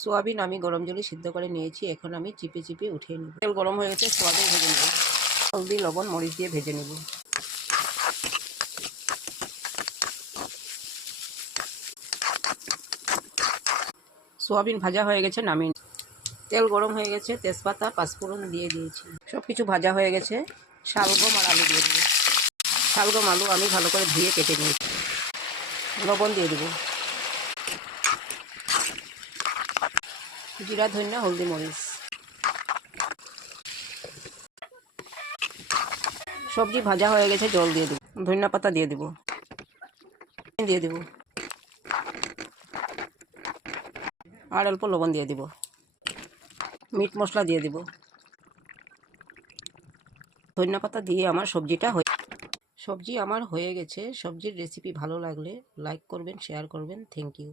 Soybean আমি গরম জলে সিদ্ধ করে নিয়েছি। এখন আমি চিপে চিপে উঠিয়ে নেব। তেল গরম হয়ে গেছে, সোয়াবিন ভেজে নেব। হলদি, লবণ, মরিচ দিয়ে ভেজে নেব। সোয়াবিন ভাজা হয়ে গেছে, নামিয়ে। তেল গরম হয়ে গেছে, তেজপাতা, পাঁচফোড়ন দিয়ে দিয়েছি। সব কিছু ভাজা হয়ে গেছে, শালগম আর আলু দিয়ে দেবো। শালগম আলু আমি ভালো করে ধুয়ে কেটে নিয়েছি। লবণ দিয়ে দেবো। জিরা, ধনিয়া, হলদি, মরিচ। সবজি ভাজা হয়ে গেছে, জল দিয়ে দেবো। ধনিয়া পাতা দিয়ে দেবো। দিয়ে দেবো আর অল্প লবণ দিয়ে দেবো। মিট মশলা দিয়ে দেবো। ধনিয়া পাতা দিয়ে আমার সবজি আমার হয়ে গেছে। সবজির রেসিপি ভালো লাগলে লাইক করবেন, শেয়ার করবেন। Thank you.